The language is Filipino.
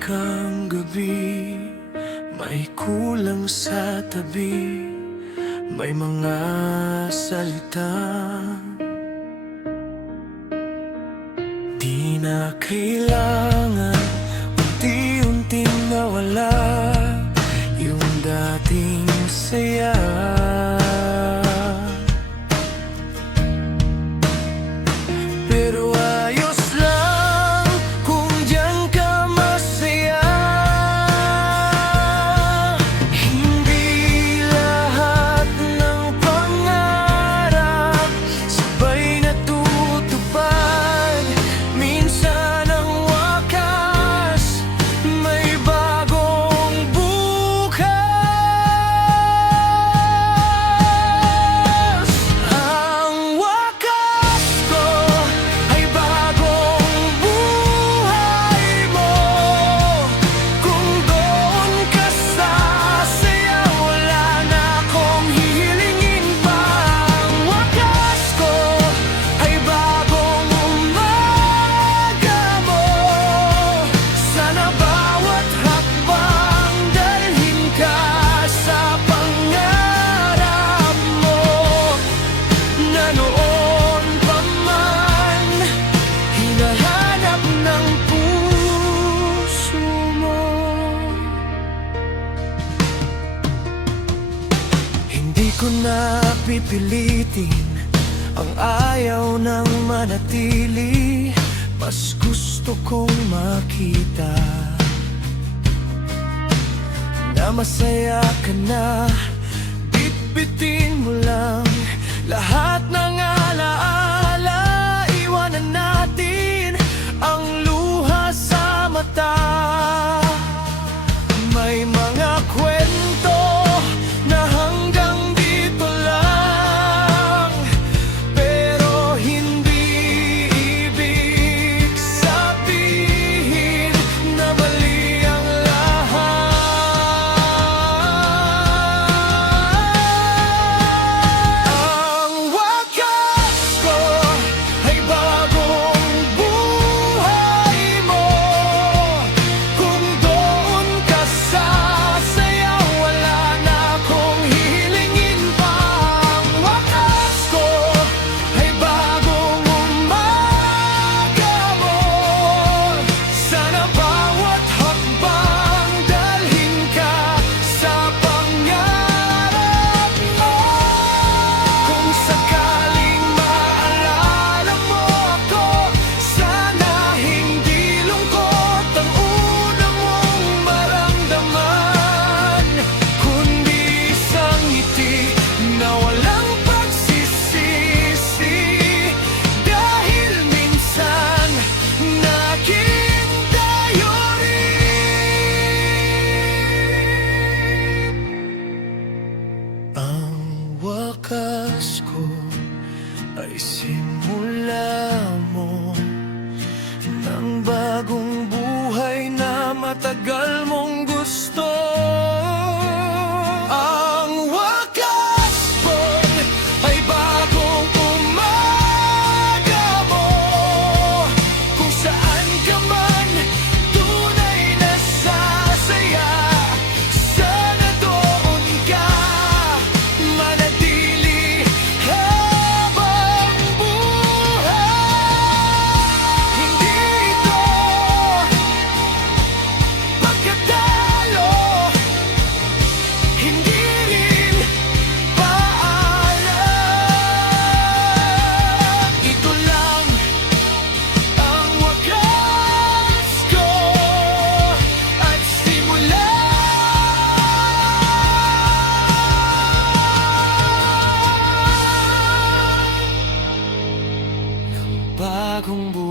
kang gabi, may kulang sa tabi, may mga salita di na kailangan unti-unting nawala yung dating saya. Pero ayos lang kung diyan ka masaya. Hindi lahat ng pangarap sabay natutupad. Minsan ang wakas may bagong bukas. Ang wakas ko ay bagong buhay mo. Kung doon ka sasaya, wala na akong hihilingin pa. Ang wakas ko ay bagong umaga mo. Sana bawat hakbang dalhin ka sa pangarap mo, na noon pa man hinahanap ng puso mo. Hindi ko na pipilitin ang ayaw ng manatili. Mas gusto kong makita na masaya ka na. Bitbitin mo lang lahat ng alaala. Iwanan natin ang luha sa mata. May mga kwento na hanggang dito lang, pero hindi ibig sabihin na mali ang lahat. Ang wakas ko ay bagong buhay mo. Kung doon ka sasaya, wala na akong hihilingin pa. Ang wakas ko ay bagong umaga mo. Sana bawat hakbang dalhin ka sa pangarap mo. Kung sakaling maalala mo ako, sana hindi lungkot ang una mong maramdaman, kundi isang ngiti na walang pagsisisi. Dahil minsan naging tayo rin. Ang wakas ko ay simula mo ng bagong buhay na matagal mong gusto. Ang wakas ko ay bagong umaga mo. Kung saan ka man tunay na sasaya, sana doon ka manatili habang buhay. Hindi ito pagkatalo, hindi rin paalam. Ito lang ang wakas ko at simula ng bagong buhay.